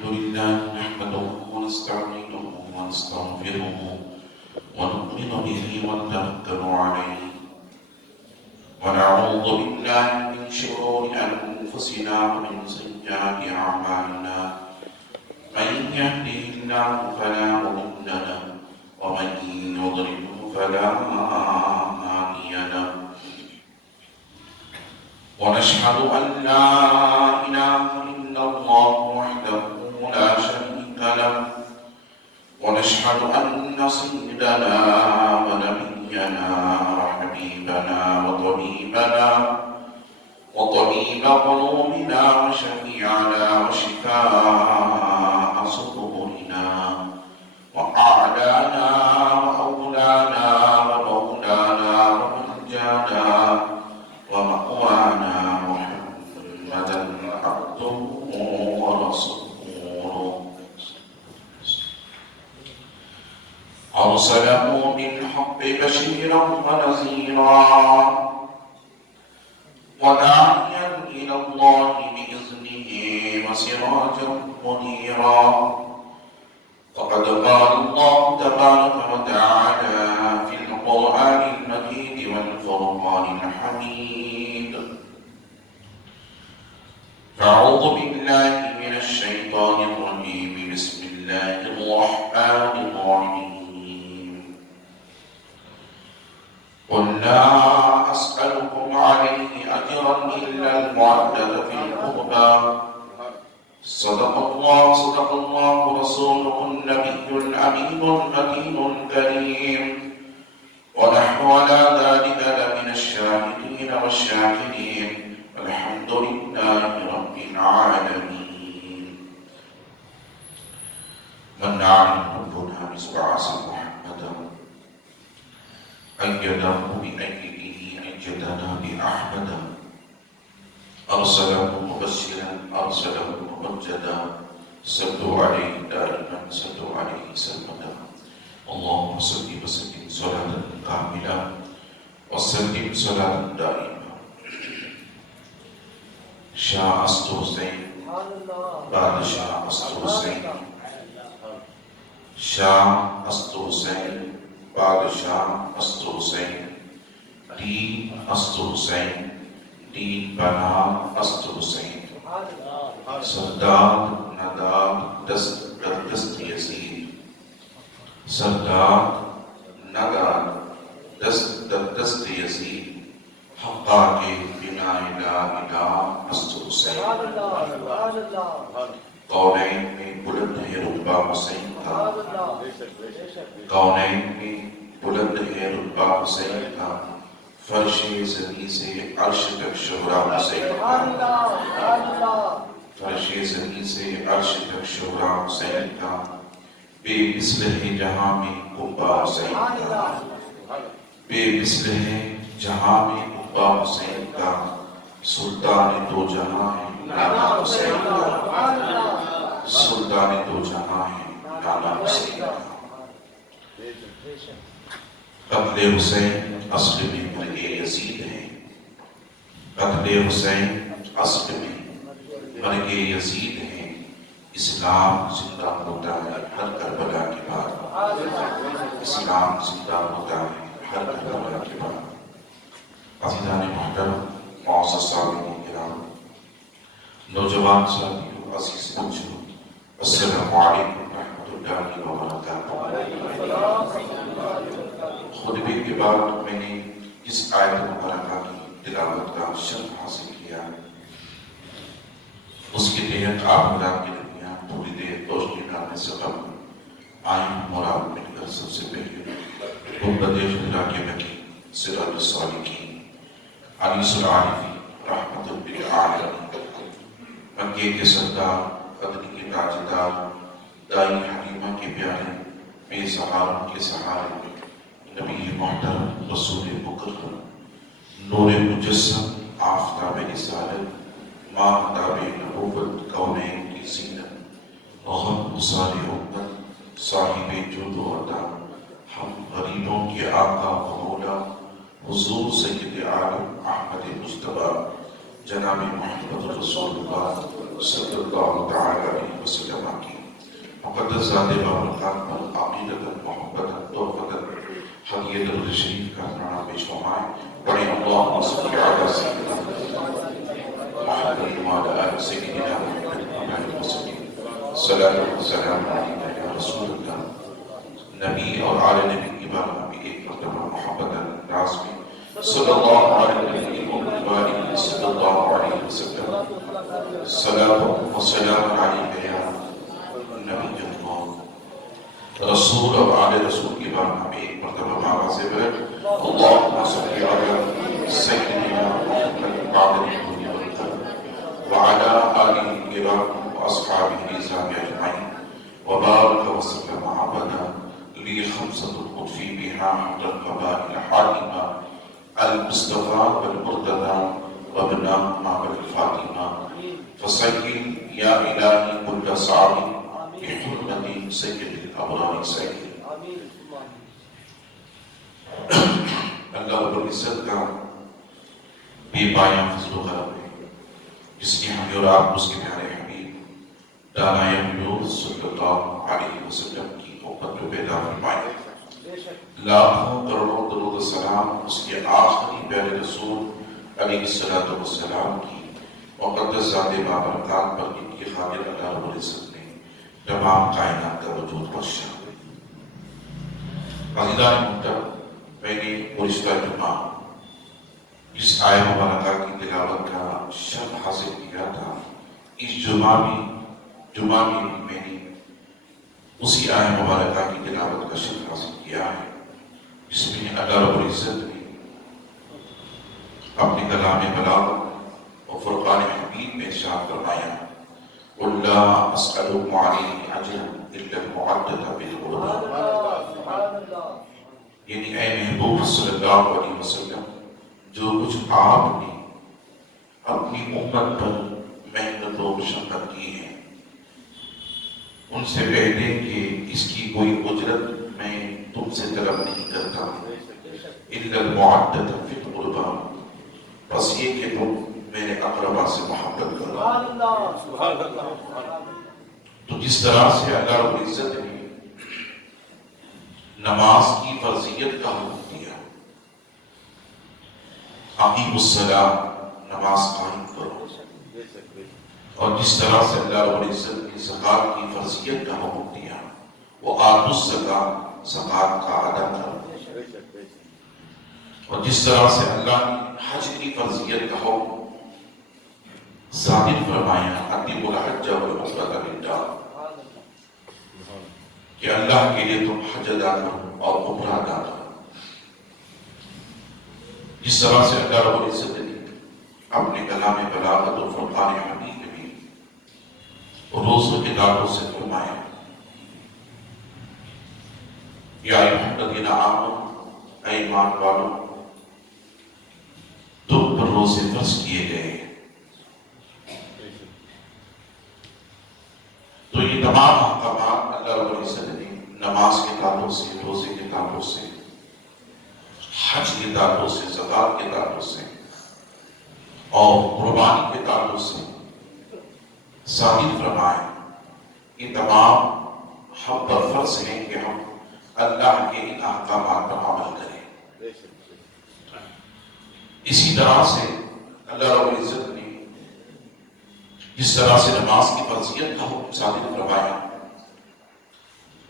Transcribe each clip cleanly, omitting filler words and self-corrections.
الحمد لله نحمده ونستعينه ونستغفره ونؤمن به ونتوكل عليه ونعوذ بالله من شرور أنفسنا ومن سيئات أعمالنا من يهده الله فلا مضل له ومن يضلله فلا هادي له ونشهد أن لا إله إلا الله وحده لا شريك له ونشهد أن سيدنا ونبينا وحبيبنا وطبيب قلوبنا وشفيعنا وشفاء صدورنا وأعلانا وأولانا ومولانا وملجانا ومأوانا محمدا عبده ورسوله أرسله بالحق بشيرا ونذيرا وداعيا إلى الله بإذنه وسراجا منيرا فقد قال الله تبارك وتعالى في القرآن المجيد والفرقان الحميد أعوذ بالله من الشيطان الرجيم بسم الله الرحمن الرحيم قل لا أسألكم عليه أجرا إلا المودة في القربى صدق الله رسوله النبي الأمين المكين الكريم ونحن على ذلك لمن الشاهدين والشاكرين الحمد لله رب العالمين. من نعم ربنا بسبعة محمدا أيده بأيده أيدنا بأحمد أرسله مبشرا أرسله ممجدا صلوا عليه دائما صلوا عليه سلمدا اللهم صل وسلم صلاة كاملة وسلم صلاة دائمة. شاہ است حسین بادشاہ است حسین شاہ است حسین بادشاہ است حسین دین است حسین دین بنا است حسین سردار ندار دست در دست یزید سردار ندار دست در دست یزید حقا کے بنا لا الہ است حسین کونین میں بلند ہے رتبہ حسین کا کونین میں بلند ہے رتبہ حسین کا فرش زمین سے عرش تک شہرا حسین کا فرش زمین سے عرش تک شہرا حسین کا بے مثل ہے جہاں میں قبہ حسین کا بے مثل ہے جہاں میں حسین کا سلطان دو جہاں ہے نانا حسین کا سلطان دو جہاں ہے نانا حسین کا قتل حسین اصل میں مرگ یزید ہے قتل حسین اصل میں مرگ یزید ہے اسلام زندہ ہوتا ہے ہر کربلا کے بعد اسلام زندہ ہوتا ہے ہر کربلا کے بعد. عزیزان محترم معزز سامعین کرام نوجوان ساتھیوں عزیز بچوں السلام علیکم ورحمۃ اللہ وبرکاتہ. خطبے کے بعد میں نے اس آیت مبارکہ کی تلاوت کا شرف حاصل کیا. اس کے تحت آپ حضرات کے درمیان تھوڑی دیر روشنی ڈالنے سے قبل آئیں مراد مل کر سب سے پہلے گنبد خضرا کے بقی سراج الصالحین انیس العارفین رحمت للعالمین مکے کے سردار قدر کے تاجدار دائی حلیمہ کے پیارے بے سہاروں کے سہارے نبی محترم رسول مکرم نور مجسم آفتاب رسالت ماہتاب نبوت کونین کی زینت غم گسار امت صاحب جود و عطا ہم غریبوں کے آقا و مولا حضور سید عالم احمد مصطفیٰ جناب محمد رسول اللہ صلی اللہ تعالی علیہ وسلم ذات بابرکات پر عقیدتاً محبتاً توفتاً حدیت التشریف کا پرانا پیش فرمائیں. پڑھیں اللہم صلی علی سیدنا محمد وعلی آل سیدنا محمد وعلی وسلم. صلاۃ و سلام علیکہ یا رسول اللہ. نبی اور آل نبی کی بارگاہ میں ایک مرتبہ محبتاً لازمی صلی اللہ علیہ وآلہ صلی اللہ علیہ وسلم. صلاۃ و سلام علیکہ یا نبی اللہ رسول اور آل رسول کی بارگاہ میں ایک مرتبہ آواز بلند اللہم صلی علی سیدنا محمد وعلی آلہ الکرام واصحابہ الکرام اجمعین وبارک وسلم عبدا لی خمسۃ القدفی بها حمد القبائل حاکمہ المصطفى والمرتضى وابن معبد الفاطمہ فسلم یا الہی کل صعب بحرمت سید الابرار سید. اللہ رب العزت کا بے پایاں فضل و کرم ہے جس نے ہمیں اور آپ اس کے پیارے حبیب دانائے قلوب صلی اللہ علیہ وسلم کی محبت کو پیدا فرمائی. لاکھوں کروڑوں درود و سلام اس کے آخری پیارے رسول علیہ السلام کی مقدس ذات بابرکات پر جن کی خالق اللہ رب العزت نے تمام کائنات کا وجود بخشا. عزیزان محترم، میں نے گزشتہ جمعہ جس آیہ مبارکہ کی تلاوت کا شرف حاصل کیا تھا، اس جمعہ میں میں نے اسی آیہ مبارکہ کی تلاوت کا شرف حاصل کیا ہے جس میں اللہ رب العزت نے اپنے کلام بلاغت اور فرقان حمید میں ارشاد فرمایا قُلْ لَا أَسْأَلُكُمْ عَلَيْهِ أَجْرًا إِلَّا الْمَوَدَّةَ فِي الْقُرْبَى. یعنی اے محبوب صلی اللہ علیہ وسلم، جو کچھ آپ نے اپنی امت پر محنت و مشقت کی ہے، ان سے کہتے ہیں کہ اس کی کوئی اجرت میں تم سے طلب نہیں کرتا إِلَّا الْمَوَدَّةَ فِي الْقُرْبَى، بس یہ کہ تم میرے اقربا سے محبت کرو. تو جس طرح سے اللہ رب العزت نے نماز کی فرضیت کا حکم دیا، اقیموا الصلاۃ، نماز قائم کرو، اور جس طرح سے اللہ رب العزت نے زکوٰۃ کی فرضیت کا حکم دیا، وآتوا الزکاۃ، زکوٰۃ کا ادا کرو، اور جس طرح سے اللہ نے حج کی فرضیت کا حکم ثابت فرمایا اتموا الحج والعمرۃ للہ، کہ اللہ کے لیے تم حج ادا کرو اور عمرہ ادا کرو. جس طرح سے اللہ رب العزت نے اپنے کلام بلاغت اور فرقان حمید میں روزوں کے تعلق سے فرمایا یا ایھا الذین آمنوا، اے ایمان والو، تم پر روزے فرض کیے گئے. تو یہ تمام احکامات اللہ رب العزت نے نماز کے تعلق سے، روزے کے تعلق سے، حج کے تعلق سے، زکوٰۃ کے تعلق سے اور قربانی کے تعلق سے ثابت فرمائے. یہ تمام ہم پر فرض ہیں کہ ہم اللہ کے ان احکامات پر عمل کریں. اسی طرح سے اللہ رب العزت نے جس طرح سے نماز کی فرضیت کا حکم ثابت فرمایا،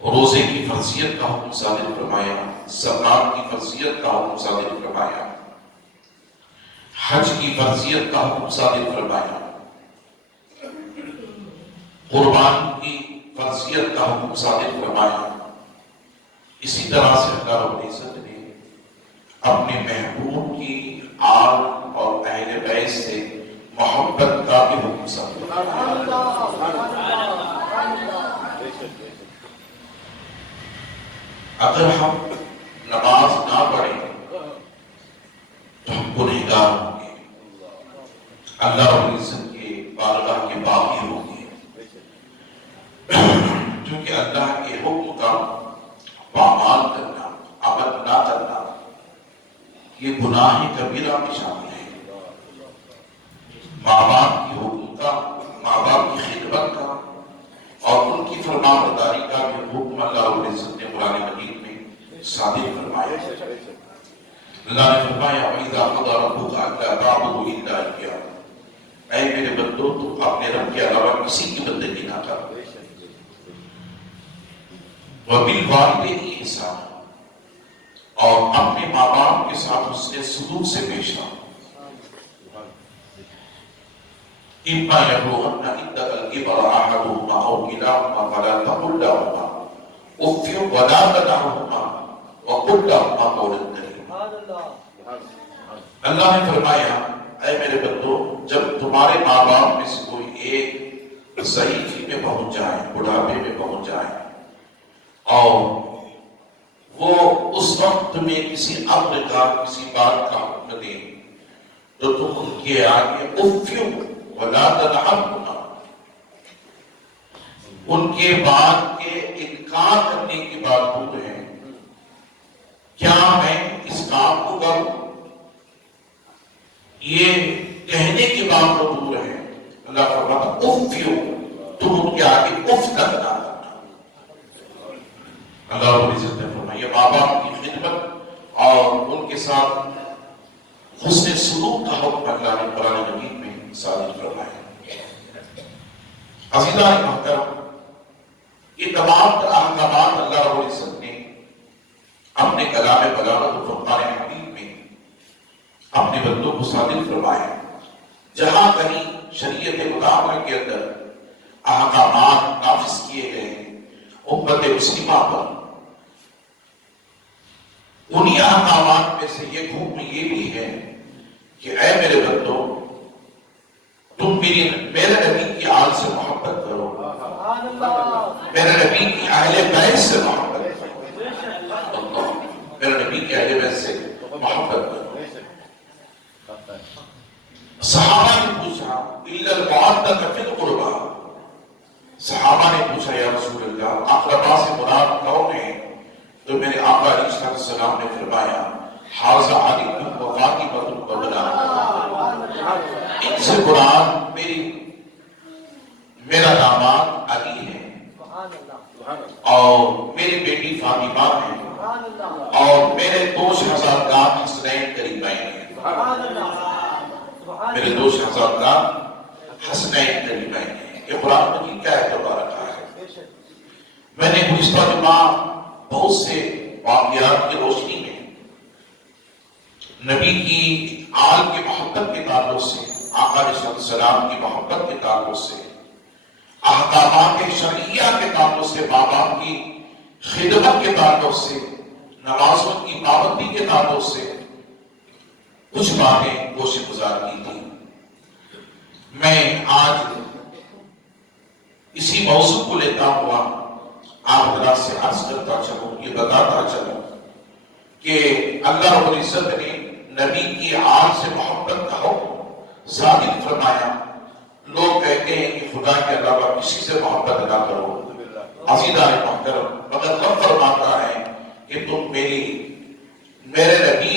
روزے کی فرضیت کا حکم ثابت فرمایا، زکوٰۃ کی فرضیت کا حکم ثابت فرمایا، حج کی فرضیت کا حکم ثابت فرمایا، قربانی کی فرضیت کا حکم ثابت فرمایا، اسی طرح سے اللہ رب العزت نے اپنے محبوب کی آل اور اہل بیت سے محبت کا بھی حکم ثابت فرمایا. اگر ہم نماز نہ پڑھیں تو ہم گنہگار ہوں گے، اللہ رب العزت کے بارگاہ کے باغی ہوں گے، کیونکہ اللہ کے حکم کا پامال کرنا، عمل نہ کرنا، یہ گناہ کبیرہ میں شامل ہے. ماں باپ کی حکم کا، ماں باپ کی خدمت کا اور ان کی کی فرما برداری کا بھی حکم اللہ رب العزت نے قرآن مجید میں صادق فرمایا ہے۔ اللہ نے فرمایا وَإِذَا قَضَىٰ رَبُّكَ أَلَّا تَعْبُدُوا إِلَّا إِيَّاهُ، اے میرے بندو تم اپنے رب کے علاوہ کسی کی بندگی نہ کرو۔ وَبِالْوَالِدَيْنِ إِحْسَانًا، اور اپنے ماں باپ کے ساتھ حسن سلوک سے پیش آؤ۔ إِمَّا يَبْلُغَنَّ عِندَكَ الْكِبَرَ أَحَدُهُمَا أَوْ كِلَاهُمَا فَلَا تَقُل لَّهُمَا أُفٍّ وَلَا تَنْهَرْهُمَا وَقُل لَّهُمَا قَوْلًا كَرِيمًا۔ اللہ نے فرمایا اے میرے بندو، جب تمہارے ماں باپ میں سے کوئی ایک ضعیفی میں پہنچ جائے، بڑھاپے میں پہنچ جائے، اور وہ اس وقت تمہیں کسی امر کا، کسی بات کا حکم دے، تو تم ان کے آگے اف ولا تنہرہما، ان کے بات کے انکار کرنے کی بات دور ہے۔ کیا میں اس کام کو کروں، یہ کہنے کی بات تو دور ہے۔ اللہ فرماتا اف، تم ان کے آگے اف تک نہ کرنا۔ اللہ رب العزت نے فرمایا ماں باپ کی خدمت اور ان کے ساتھ حسن سلوک کا حکم اللہ نے قرآن مجید میں صادق فرمایا۔ عزیزان محترم، یہ تمام احکامات اللہ رب العزت نے اپنے کلام بلاغت و فرقان حمید میں اپنے بندوں کو صادق فرمایا۔ جہاں کہیں شریعت مطالعہ کے اندر احکامات نافذ کیے گئے امت مسلمہ پر، انہی احکامات میں سے ایک حکم یہ بھی ہے کہ اے میرے بندو، تم میرے نبی کی آل سے محبت کرو، میرے نبی کی اہل بیت سے محبت کرو، میرے نبی کی اہل بیت سے محبت کرو۔ صحابہ نے پوچھا اِلَّا الْمُعَدَّةَ فِي الْقُرْبَى، صحابہ نے پوچھا یا رسول اللہ اقربا سے مراد کون ہے؟ تو میرے آقا علیہ السلام نے فرمایا حاذا علیکم وفاطمۃ البدرا، ان سے مراد میرا داماد علی ہے اور میری بیٹی فاطمہ ہے اور میرے دو شہزادگان حسنین قریبین ہیں، میرے دو شہزادگان حسنین قریبین ہیں۔ یہ قرآن مجید کا اعتبار رکھا ہے۔ میں نے گزشتہ جمعہ بہت سے واقعات کی روشنی میں نبی کی آل کی محبت کے تعلق سے، آقا علیہ السلام کی محبت کے تعلق سے، احکامات شرعیہ کے تعلق سے، ماں باپ کی خدمت کے تعلق سے، نمازوں کی پابندی کے تعلق سے کچھ باتیں کوشش گزار کی تھی۔ میں آج اسی موضوع کو لیتا ہوا آپ حضرات سے عرض کرتا چلوں، یہ بتاتا چلوں کہ اللہ رب العزت نے نبی کی آل سے محبت کا حکم صادق فرمایا۔ لوگ کہتے ہیں کہ خدا کے علاوہ کسی سے محبت نہ کرو۔ عزیزان محترم، مگر رب فرماتا ہے کہ تم میرے نبی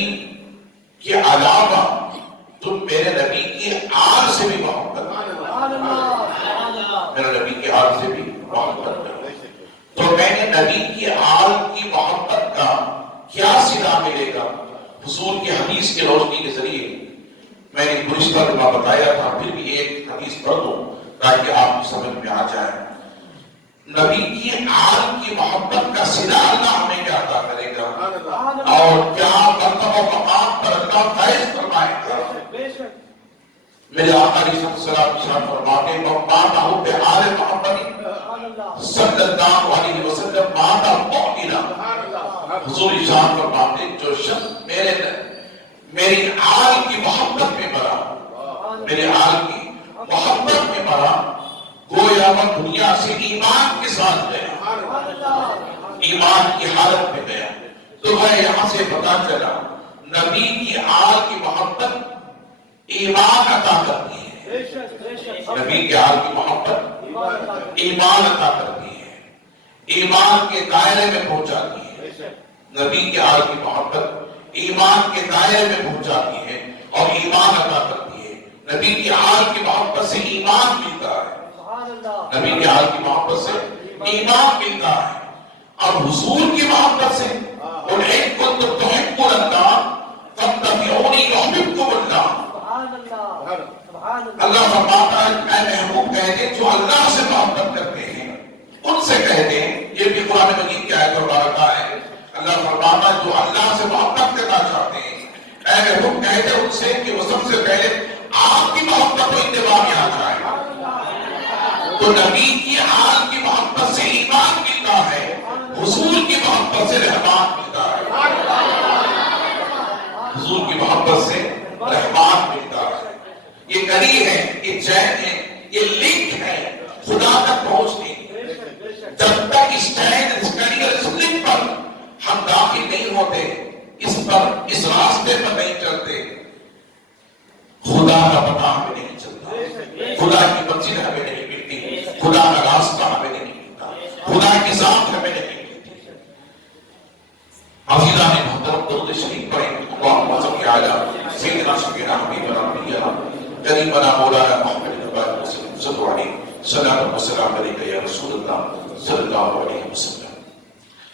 کے علاوہ تم میرے نبی کی آل سے بھی محبت کرو، میرے نبی کی آل سے بھی محبت کرو۔ تو میں نے نبی کی آل کی محبت کا کیا صلہ ملے گا؟ حضور کی حدیث کی روشنی کے ذریعے میں نے گزشتہ جمعہ بتایا تھا، پھر بھی ایک حدیث پڑھ دوں تاکہ آپ کی سمجھ میں آ جائے۔ نبی کی آل کی محبت کا صلہ اللہ ہمیں کیا عطا کرے گا اور کیا مرتبہ مقام پر اللہ فیض فرمائے گا۔ میرے آقا علیہ السلام ارشاد فرماتے ہیں وَمَا حُبِّ آلِ مُحَمَّدٍ صلی اللہ علیہ وسلم مَاتَ مُؤْمِنًا۔ حضور ارشاد فرماتے ہیں جو شخص میری آل کی محبت میں مرا، میرے آل کی محبت میں مرا، گویا وہ دنیا سے ایمان کے ساتھ گیا، ایمان کی حالت میں گیا۔ تو میں یہاں سے پتا چلا نبی کی آل کی محبت ایمان عطا کرتی ہے، نبی کے آل کی محبت ایمان عطا کرتی ہے، ایمان کے دائرے میں پہنچاتی ہے۔ نبی کے آل کی محبت ایمان کے دائرے میں پہنچاتی ہے اور ایمان عطا کرتی ہے۔ نبی کی آل کی محبت سے ایمان ملتا ہے، نبی کے آل کی محبت سے ایمان ملتا ہے. اور حضور کی محبت سے قل ان کنتم تحبون اللہ فاتبعونی یحببکم اللہ. اللہ فرماتا ہے اے محبوب کہہ دیں جو اللہ سے محبت کرتے ہیں ان سے کہہ دیں. یہ بھی قرآن مجید کی آیت مبارکہ ہے. اللہ فرماتا ہے جو اللہ سے محبت کرنا چاہتے ہیں اے محبوب کہہ دیں ان سے کہ وہ سب سے پہلے آپ کی محبت و اتباع میں آ جائے. تو نبی کی آل کی محبت سے ایمان ملتا ہے, حضور کی محبت سے رحمان ملتا ہے. حضور کی محبت سے رحمان ملتا ہے. یہ کڑی ہے, یہ چین ہے, یہ لنک ہے خدا تک پہنچنے کی. جب تک اس چین, اس کڑی اور اس لنک پر ہم داخل نہیں ہوتے, اس پر, اس راستے پر نہیں چلتے, خدا کا پتہ ہمیں نہیں چلتا, خدا کی منزل ہمیں نہیں ملتی, خدا کا راستہ ہمیں نہیں ملتا, خدا کی ذات ہمیں نہیں ملتی. حافظان محترم درود شریف پڑھیں. اللہم صل علی سیدنا شفیعنا حبیبنا نبینا قریبنا مولانا محمد وسلم صلی اللہ علیہ صلاۃ و سلام علیک یا رسول اللہ صلی اللہ علیہ وسلم.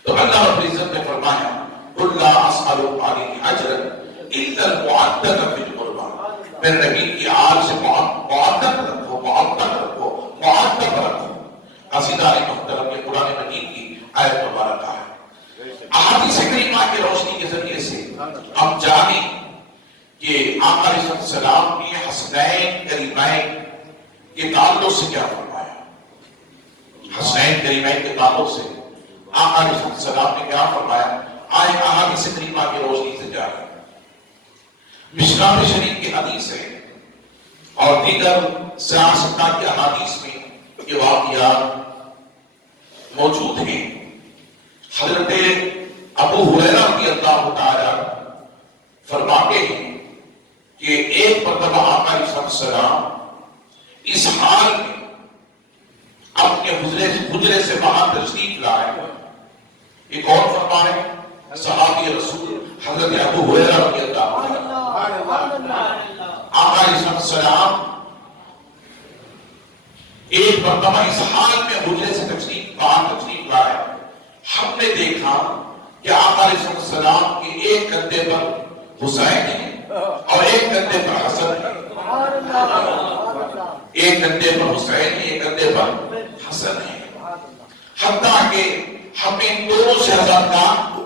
تو اللہ رب العزت نے فرمایا قل لا اسألکم علیہ اجرا الا المعدد فی القربى. میرے نبی کی آل سے معدد رکھو, معدد رکھو, معدد رکھو. عزیزان محترم یہ قرآن مجید کی آیت مبارکہ ہے. احادیث کریمہ کی روشنی کے ذریعے سے ہم جانیں کہ آقا علیہ السلام نے حسنین کریمین کے تعلق سے کیا فرمایا. حسنین کریمین کے تعلق سے آقا علیہ السلام نے کیا فرمایا, آئے احادیث کریمہ کی روشنی سے جانیں. مشکات شریف کی حدیث ہے اور دیگر سیاستہ کی احادیث میں یہ واقعات موجود ہیں. حضرت ابو ہریرہ رضی اللہ تعالی فرماتے ہیں کہ ایک مرتبہ آقا علیہ السلام اس حال میں اپنے حجرے سے باہر تشریف لائے. ایک اور فرما رہے ہیں صحابی رسول حضرت ابو ہریرہ رضی اللہ عنہ. آقا علیہ السلام ایک مرتبہ اس حال میں حجرے سے باہر تشریف لائے. ہم نے دیکھا کہ آقا علیہ السلام کے ایک کندھے پر حسین ہے اور ایک کندھے پر حسن ہے. ایک کندھے پر حسین ہے, ایک کندھے پر حسن ہے. حتیٰ کہ ہم نے دونوں شہزادگان کو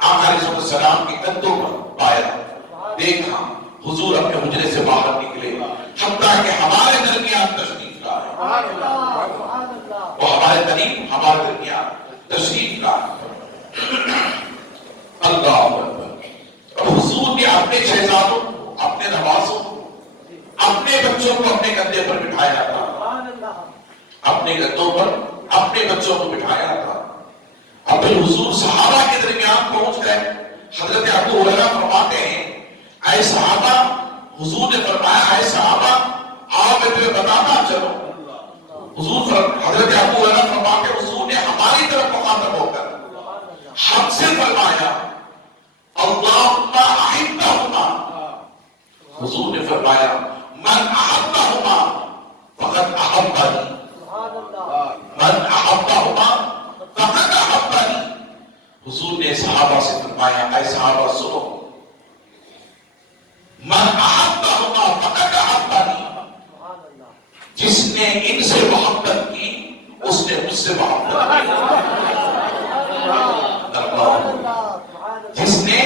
آقا علیہ السلام کے کندھوں پر پایا, دیکھا. حضور اپنے حجرے سے باہر نکلے, حتیٰ کہ ہمارے درمیان تشریف لائے. وہ ہمارے قریب, ہمارے درمیان تشریف لائے. اللہ اکبر. اب حضور نے اپنے شہزادوں, اپنے نوازوں, اپنے بچوں کو اپنے کندھے پر بٹھایا تھا, اپنے کندھوں پر اپنے بچوں کو بٹھایا تھا. اب پھر حضور صحابہ کے درمیان پہنچ گئے. حضرت ابو ہریرہ فرماتے ہیں اے صحابہ, حضور نے فرمایا اے صحابہ آؤ میں تمہیں بتاتا چلو. حضور حضرت ابو ہریرہ فرماتے حضور نے ہماری طرف مخاطب ہو کر ہم سے فرمایا اللہم احبہما. حضور نے فرمایا من احبہما فقد احبنی, من احبہما فقد احبنی. حضور نے صحابہ سے فرمایا اے صحابہ سنو, من احبہما فقد احبنی. جس نے ان سے محبت کی اس نے مجھ سے محبت کی. جس نے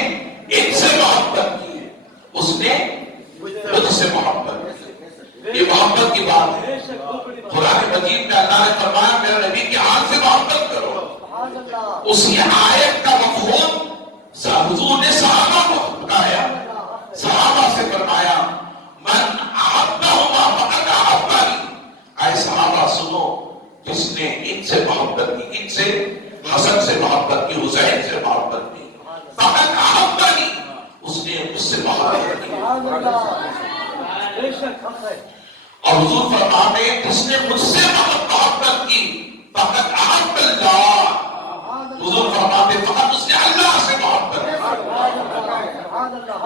ان سے محبت کی اس نے مجھ سے محبت کی. یہ محبت کی بات ہے. قرآن مجید میں اللہ نے فرمایا میرے نبی کی آن سے محبت کرو. اسی آیت کا مفہوم حضور نے صحابہ کو بتایا. صحابہ سے فرمایا من احبہما فقد احبنی. اے صحابہ سنو, جس نے ان سے محبت کی, ان سے حسن سے محبت کی, حسین سے محبت کی, فقد احبنی, اس نے مجھ سے محبت کی. اور حضور فرماتے ہیں جس نے مجھ سے محبت کی فقد احب اللہ. حضور فرماتے ہیں فقط اس نے اللہ سے محبت کی,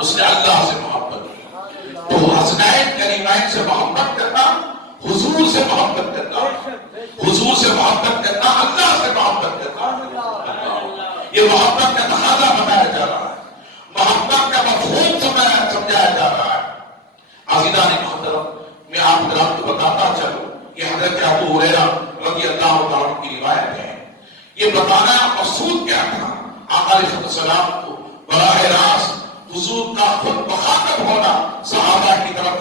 اس نے اللہ سے محبت کی. تو حسنین کریمین سے محبت کرنا, حضور سے محبت کرنا, حضور سے محبت محبت کرنا اللہ سے محبت کرنا. یہ محبت کا تقاضا بتایا جا رہا ہے, محبت کا مفہوم سمجھایا جا رہا ہے. عزیزان محترم, میں آپ حضرات کو بتاتا چلوں, یہ حضرت ابو ہریرہ رضی اللہ تعالیٰ عنہ کی روایت ہے. یہ بتانا مقصود کیا تھا, آقا علیہ السلام کو براہ راست حضور کا خود مخاطب ہونا, صحابہ کی طرف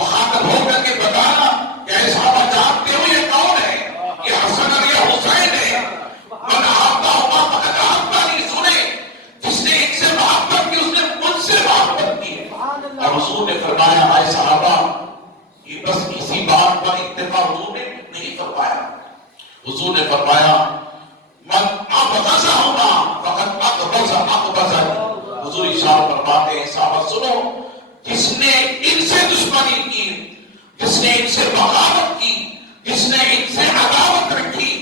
مخاطب ہو کر کے بتانا کہ اے صحابہ جانتے ہو یہ کون ہے, یہ حسن اور یہ حسین ہے. من احبہما فقد احبنی, سنے جس نے ان سے محبت کی اس نے مجھ سے محبت کی. اور حضور نے فرمایا اے صحابہ, یہ بس کسی بات پر اتفاق حضور نے نہیں فرمایا. حضور نے فرمایا من ابغضہما فقد اغبظنی. حضور ارشاد فرماتے ہیں صحابہ سنو, جس نے ان سے دشمنی کی, جس نے ان سے بغاوت کی, جس نے ان سے عداوت رکھی,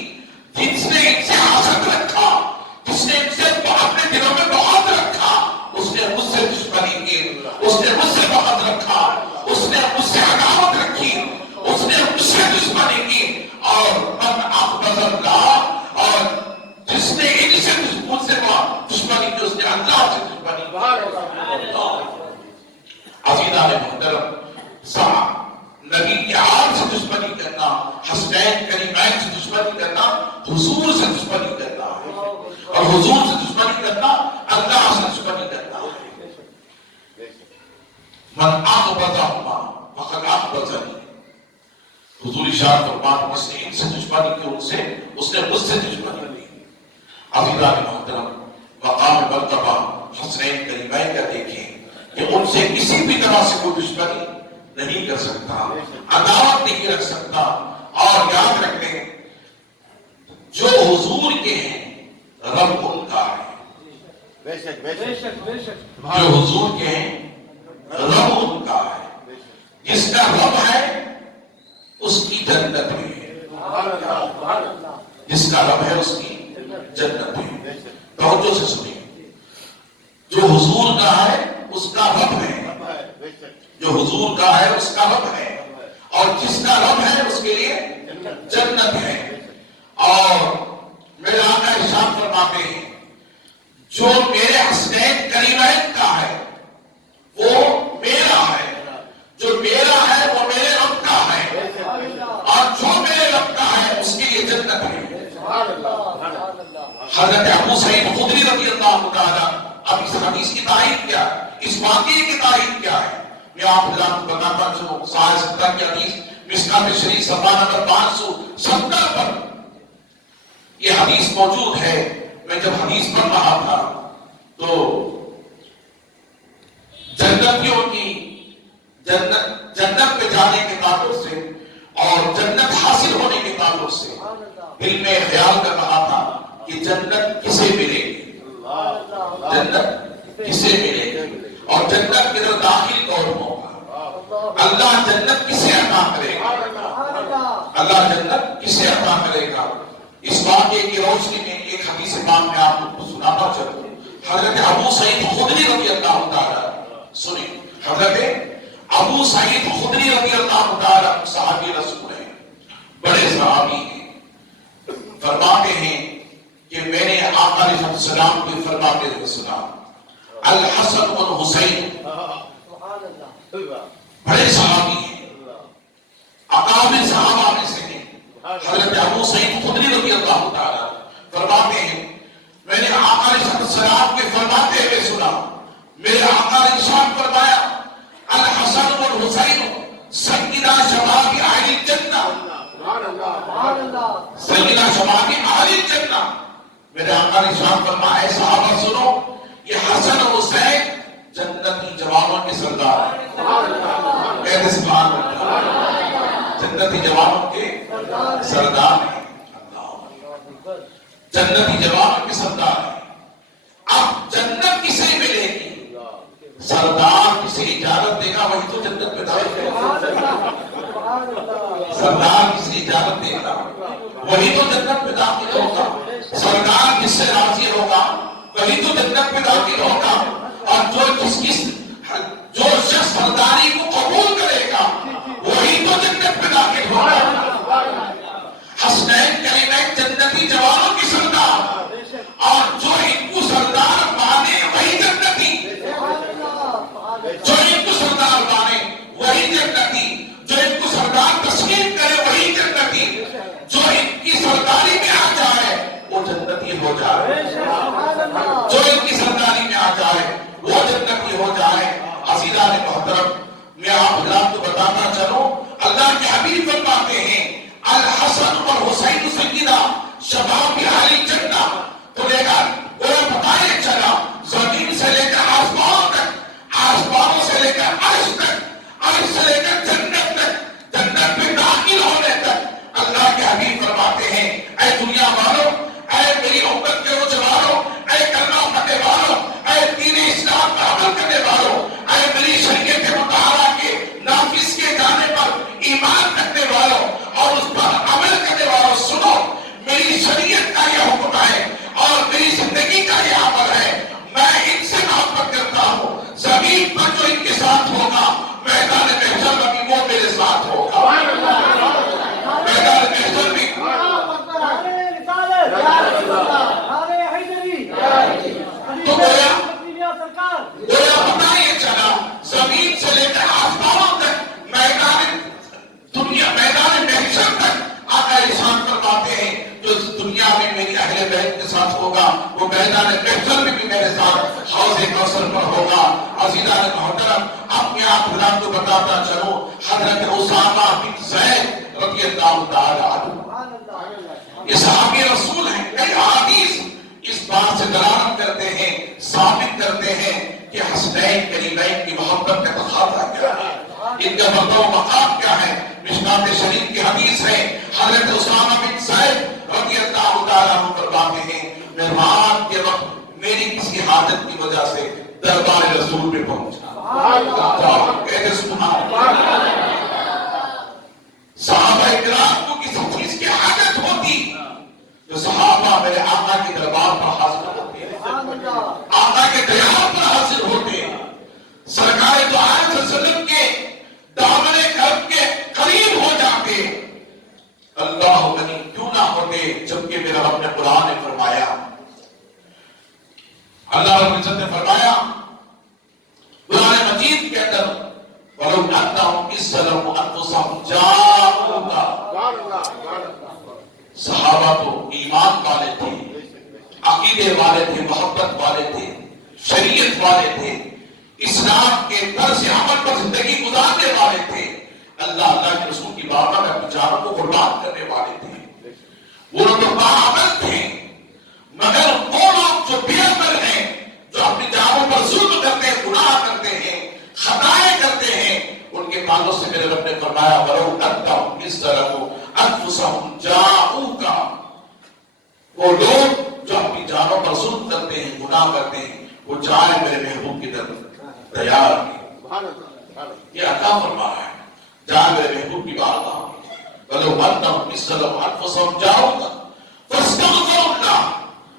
جس نے ان سے حسد رکھا, جس نے ان سے اپنے دلوں میں بغض رکھا, اس نے مجھ سے دشمنی کی, اس نے مجھ سے بغض رکھا, اس نے مجھ سے عداوت رکھی, اس نے مجھ سے دشمنی کی. اور من اغبظ اللہ, اور جس نے ان سے مجھ سے دشمنی کی اس نے اللہ سے دشمنی کی. عزیزان محترم, نبی کے آل سے دشمنی کرنا, حسنین کریمین سے دشمنی کرنا, حضور سے دشمنی کرنا ہے, اور حضور سے دشمنی کرنا اللہ سے دشمنی کرنا ہے. من اغبظہما فقد اغبظنی. حضور ارشاد فرماتے جس نے ان سے دشمنی کی اس نے مجھ سے دشمنی کی. عزیزان محترم, مقام مرتبہ حسنین کریمین کا دیکھیں کہ ان سے کسی بھی طرح سے کوئی دشمنی نہیں کر سکتا, عداوت نہیں رکھ سکتا. اور یاد رکھ لیں, جو حضور کے ہیں رب ان کا ہے, جو حضور کے ہیں رب ان کا ہے. جس کا رب ہے اس کی جنت ہے, جس کا رب ہے اس کی جنت ہے. توجہ سے سنیں, جو حضور کا ہے اس کا رب ہے, جو حضور کا ہے اس کا رب ہے, اور جس کا رب ہے اس کے لیے جنت ہے. اور میرے آقا ارشاد فرماتے ہیں جو میرے حسنین کریمین کا ہے وہ میرا ہے, جو میرا ہے وہ میرے رب کا ہے, اور جو میرے رب کا ہے اس کے لیے جنت ہے. حضرت ابو سعید خدری رضی اللہ تعالیٰ, اب اس حدیث کی تائید کیا ہے, اس واقعے کی تائید کیا ہے, میں آپ حضرات کو بتاتا چلوں. صحیح 70 کی حدیث مشکات شریف صفحہ نمبر 570 پر یہ حدیث موجود ہے. میں جب حدیث پڑھ رہا تھا تو جنتیوں کی جنت پہ جانے کے تعلق سے اور جنت حاصل ہونے کے تعلق سے دل میں خیال کر رہا تھا کہ جنت کسے ملے گی, جنت کسے ملے گی, اور جنت کے اندر داخل کون ہوگا, اللہ جنت کسے عطا کرے گا, اللہ جنت کسے عطا کرے گا. اس واقعے کی روشنی میں ایک حدیث پاک میں آپ کو سناتا چلوں. حضرت ابو سعید خدری رضی اللہ تعالیٰ, سنیں, حضرت ابو سعید خدری رضی اللہ تعالیٰ صحابی رسول ہیں, بڑے صحابی ہیں. فرماتے ہیں کہ میں نے آقا علیہ السلام کو فرماتے ہوئے سنا, الحسن والحسین, بڑے صحابی ہیں, اکابر صحابہ میں سے ہیں. حضرت ابو سعید خدری رضی اللہ تعالیٰ فرماتے ہیں میں نے آقا علیہ السلام کے فرماتے ہوئے سنا, میرے آقا نے ارشاد فرمایا الحسن والحسین سیدنا شباب اہل الجنہ, سیدنا شباب اہل الجنہ. میرے آقا نے ارشاد فرمایا اے صحابہ سنو, یہ حسن اور حسین جنتی جوانوں کے سردار ہیں. کہتے سبحان اللہ, جنتی جوانوں کے سردار ہیں. جنتی جوانوں کے سردار ہیں. اب جنت کسے ملے گی, سردار کسے اجازت دے گا وہی تو جنت میں داخل ہوگا. سردار کسے اجازت دے گا وہی تو جنت میں داخل ہوگا. سردار کس سے راضی ہوگا وہی تو جنت میں داخل ہوگا. اور جو شخص سرداری کو قبول کرے گا وہی تو جنت میں داخل ہوگا. حسنین کریمین ہو جائے، جو ان کی سرداری میں آ جائے وہ جنتی ہو جائے۔ عزیزان محترم، میں آپ حضرات کو بتاتا چلوں، اللہ کے حبیب فرماتے ہیں الحسن اور حسین سیدہ شباب اہل الجنہ۔ تو لے کر وہ بتائے چلا زمین سے لے کر آسمان تک، آسمانوں سے لے کر عرش تک، عرش سے لے کر جنت تک، جنت میں داخل ہونے تک اللہ کے حبیب فرماتے ہیں اے دنیا والوں، اے میری امت کے نوجوانوں، اے کلمہ پڑھنے والوں، اے دین اسلام پر عمل کرنے والوں، اے میری شریعت مطہرہ کے نافذ کیے جانے پر ایمان رکھنے والوں اور اس پر عمل کرنے والوں، سنو، میری شریعت کا یہ حکم ہے اور میری زندگی کا یہ عمل ہے، میں ان سے محبت کرتا ہوں۔ زمین پر جو ان کے ساتھ ہوگا، میدان محشر میں بھی وہ میرے ساتھ ہوگا، میدان محشر بھی۔ تو گویا پتہ یہ چلا زمین سے لے کر آسمانوں تک، میدان دنیا، میدان محشر تک آقا ارشاد فرماتے ہیں جو دنیا میں میری اہل بیت کے ساتھ ہوگا وہ میدان محشر میں بھی میرے ساتھ حوض کوثر پر ہوگا۔ عزیزان محترم، اپنے آپ خدا کو بتاتا چلو، حضرت اسامہ بن زید رضی اللہ تعالی عنہ یہ صحابی رسول ہیں، کئی احادیث اس بات سے دلالت کرتے ہیں، ثابت کرتے ہیں کہ حسنین کریمین کی محبت کا تقاضا کیا ہے، ان کا مرتبہ و مقام کیا ہے۔ مشکات شریف کی حدیث ہے، حضرت اسامہ بن زید رضی اللہ تعالیٰ عنہ فرماتے ہیں میں رات کے وقت میری کسی حاجت کی وجہ سے دربار رسول میں پہنچا، کہتے سبحان اللہ۔ صحابہ اکرام کو کسی چیز کی حاجت ہوتی تو صحابہ میرے آقا کے دربار پر حاضر ہوتے، آقا کے دیار پر حاضر ہوتے، سرکار دو عالم صلی اللہ علیہ وسلم کے دامن کرب کے قریب ہو جاتے۔ اللہ غنی کیوں نہ ہوتے، جبکہ میرا رب نے قرآن نے فرمایا، اللہ رب العزت نے فرمایا قرآن مجید کے اندر وَلَوْ أَنَّهُمْ إِذْ ظَلَمُوا أَنفُسَهُمْ جَاءُوكَ۔ صحابہ تو ایمان والے تھے، عقیدے والے تھے، محبت والے تھے، شریعت والے تھے، اسلام کے طرز عمل پر زندگی گزارنے والے تھے، اللہ کے رسول کی بارگاہ میں اپنی جانوں کو قربان کرنے والے تھے، وہ لوگ تو باعمل تھے، مگر وہ لوگ جو بے عمل ہیں، جو اپنی جانوں پر ظلم کرتے ہیں، گناہ کرتے ہیں، خطائیں کرتے ہیں، ان کے تعلق سے میرے رب نے فرمایا وَلَوْ أَنَّهُمْ إِذْ ظَلَمُوا أَنفُسَهُمْ جَاءُوكَ، وہ لوگ جو اپنی جانوں پر ظلم کرتے ہیں، گناہ کرتے ہیں، وہ جائیں میرے محبوب کی طرف تیار ہیں، یہ عطا فرما رہا ہے، جائیں میرے محبوب کی بارگاہ میں، وَلَوْ أَنَّهُمْ إِذْ ظَلَمُوا أَنفُسَهُمْ جَاءُوكَ فَاسْتَغْفَرُوا اللَّهَ،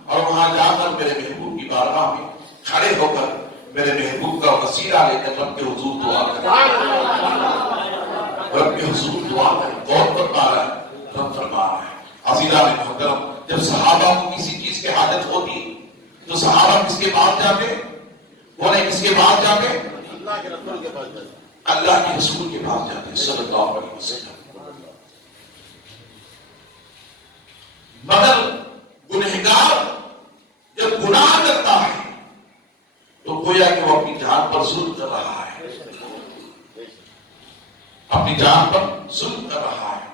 اور وہاں جا کر میرے محبوب کی بارگاہ میں کھڑے ہو کر میرے محبوب کا وسیلہ لے کر رب کے حضور دعا کریں، رب کے حضور دعا کریں، بہت فرما رہا ہے، رب فرما رہا ہے۔ عزیزان محترم، جب صحابہ کو کسی چیز کی حاجت ہوتی تو صحابہ کس کے پاس جاتے؟ بولے کس کے پاس جاتے؟ اللہ کے رسول کے پاس جاتے، اللہ کے رسول کے پاس جاتے صلی اللہ علیہ وسلم۔ مگر گنہگار جب گناہ کرتا ہے تو گویا کہ وہ اپنی جان پر ظلم کر رہا ہے، اپنی جان پر ظلم کر رہا ہے۔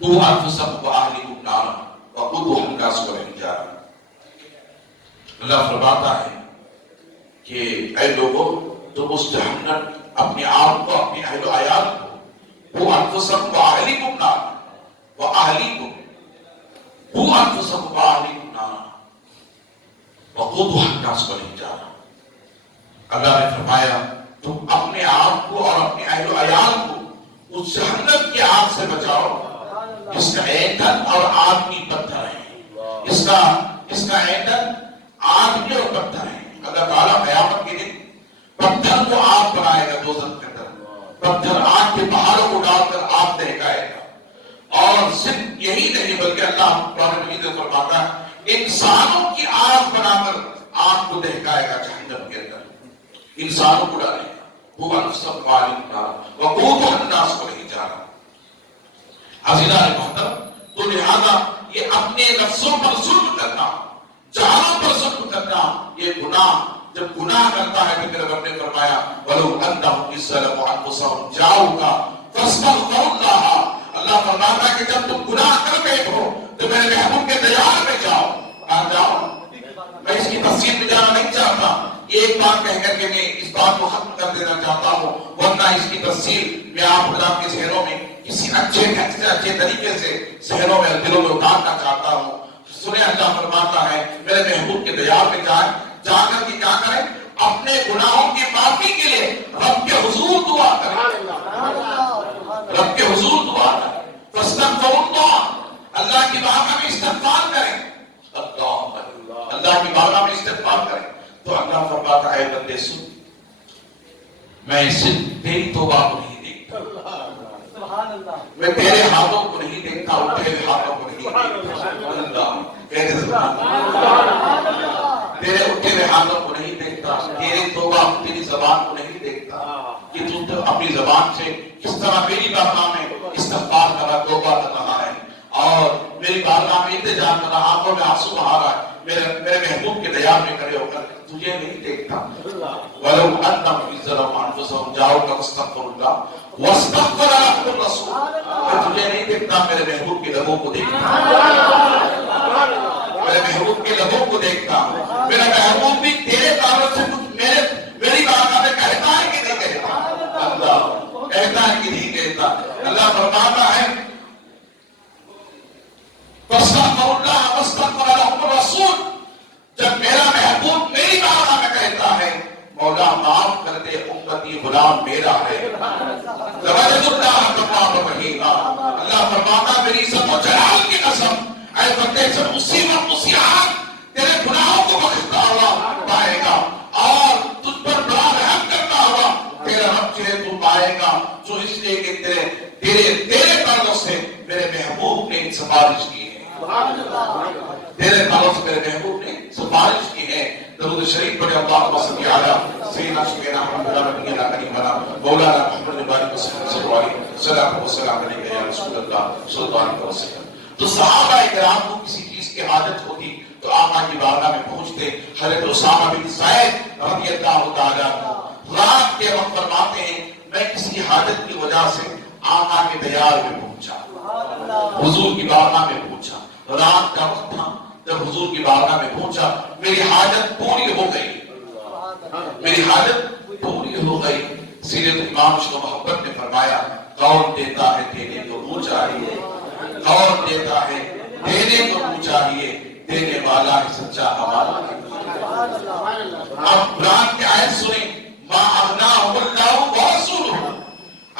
قُوا أَنفُسَكُمْ وَأَهْلِيكُمْ نَارًا وَقُودُهَا النَّاسُ وَالْحِجَارَةُ، اللہ فرماتا ہے کہ اے لوگوں تم اس جہنم اپنے آپ کو، اپنی اہل و عیال کو، قُوا أَنفُسَكُمْ وَأَهْلِيكُمْ نَارًا وَأَهْلِيكُمْ، قُوا أَنفُسَكُمْ وَأَهْلِيكُمْ نَارًا وَقُودُهَا النَّاسُ وَالْحِجَارَةُ، اللہ نے فرمایا تم اپنے آپ کو اور اپنے اہل و عیال کو اس جہنم کی آگ سے بچاؤ جس کا ایندھن اور آگ کی پتھر ہے، اس کا ایندھن آگ کی اور پتھر ہے۔ اللہ تعالیٰ قیامت کے دن پتھر کو آگ بنائے گا، دوزخ کے اندر پتھر آگ کے پہاڑوں کو ڈال کر آگ دہکائے گا، اور صرف یہی نہیں بلکہ اللہ قرآن مجید میں فرماتا ہے انسانوں کی آگ بنا کر آگ کو دہکائے گا جہنم کے اندر، انسانوں کو ڈالے گا، وہ انفسکم وقودها الناس والحجارہ۔ عزیزان محترم، تو لہذا یہ اپنے نفسوں پر ظلم کرنا، جانوں پر ظلم کرنا، یہ گناہ جب گناہ کرتا ہے تو میرے رب نے فرمایا وَلَوْ أَنَّهُمْ إِذْ ظَلَمُوا أَنفُسَهُمْ جَاءُوكَ فَاسْتَغْفَرُوا اللَّهَ۔ اللہ فرماتا ہے کہ جب تم گناہ کر گئے ہو تو میرے محبوب کے دیار میں جاؤ، جاؤ۔ میں اس کی تفصیل میں جانا نہیں چاہتا، ایک بات کہہ کر کے میں اس بات کو ختم کر دینا چاہتا ہوں، ورنہ اس کی تفصیل میں آپ خدا کے ذہنوں میں کسی اچھے طریقے سے ذہنوں میں دلوں میں اتارنا چاہتا ہوں۔ سنیں اللہ فرماتا ہے میرے محبوب کے دیار میں جائیں، جا کر کے کیا کریں؟ اپنے گناہوں کی معافی کے لیے رب کے حضور دعا کریں، رب کے حضور دعا کریں، فاستغفروا اللہ، اللہ کی بارگاہ میں استغفار کریں، اللہ کی بارگاہ میں استغفار کریں۔ تو اللہ فرماتا ہے بندے سن، میں صرف تیری توبہ کو نہیں دیکھتا، میں تیرے ہاتھوں کو نہیں دیکھتا اور تیرے ہاتھوں کو نہیں دیکھتا، اللہ کہتے سبحان اللہ، تیرے اٹھے ہوئے ہاتھوں کو نہیں دیکھتا، تیری توبہ تیری زبان کو نہیں دیکھتا کہ تو اپنی زبان سے کس طرح میری بارگاہ میں استغفار کر رہا، توبہ کر رہا ہے اور میری بارگاہ میں التجا کر رہا، آنکھوں میں آنسو بہا رہا ہے، میرے محبوب کے دیار میں کھڑے ہو کر تجھے نہیں دیکھتا۔ وَلَوْ أَنَّهُمْ إِذْ ظَلَمُوا أَنفُسَهُمْ جَاءُوكَ فَاسْتَغْفَرُوا اللَّهَ وَاسْتَغْفَرَ لَهُمُ الرَّسُولُ، میں تجھے نہیں دیکھتا، میرے محبوب کے لبوں کو دیکھتا، میرے محبوب کے لبوں کو دیکھتا، میرا محبوب بھی تیرے تعلق سے کچھ میری بارگاہ میں کہتا ہے کہ نہیں کہتا، اللہ کہتا ہے کہ نہیں کہتا۔ اللہ فرماتا ہے فَاسْتَغْفَرُوا اللَّهَ وَاسْتَغْفَرَ لَهُمُ الرَّسُولُ، جب میرا محبوب میری بارگاہ میں کہتا ہے مولا معاف کر دے امتی غلام میرا ہے، لَوَجَدُوا اللَّهَ تَوَّابًا رَحِيمًا، اللہ فرماتا میری عزت و جلال کی قسم اے بندے سے اسی وقت اسی آن تیرے گناہوں کو بخشتا ہوا پائے گا اور تجھ پر بڑا رحم کرتا ہوا تیرا رب تجھے تو پائے گا، جو اس لیے کہ تیرے پردوں سے میرے محبوب نے سفارش کی ہے، تیرے پردوں سے میرے محبوب نے سفارش کی ہے۔ درود شریف پڑھے اللہم صلی علی سیدنا شفیعنا محمد نبینا کریمنا مولانا محمد بارک وسلم صلی اللہ علیہ وسلم وسلام علیہ یا رسول اللہ صلی اللہ علیہ وسلم۔ تو صحابہ اکرام کو کسی چیز کی حاجت ہوتی تو آقا کی بارگاہ میں پہنچتے۔ حضرت اسامہ بن زید رضی اللہ تعالیٰ رات کے وقت فرماتے ہیں میں کسی حاجت کی وجہ سے آقا کے دیار میں پہنچا، حضور کی بارگاہ میں پہنچا، رات کا وقت تھا، جب حضور کی بارگاہ میں پہنچا میری حاجت پوری ہو گئی، میری حاجت پوری ہو گئی۔ سیرت امام شاہ محبت نے فرمایا کون دیتا ہے دینے کو منہ چاہیے، کون دیتا ہے دینے کو منہ چاہیے، دینے والا ہے سچا ہمارا۔ اب قرآن کی آیت سنیں ما اغناہم اللہ ورسولہ،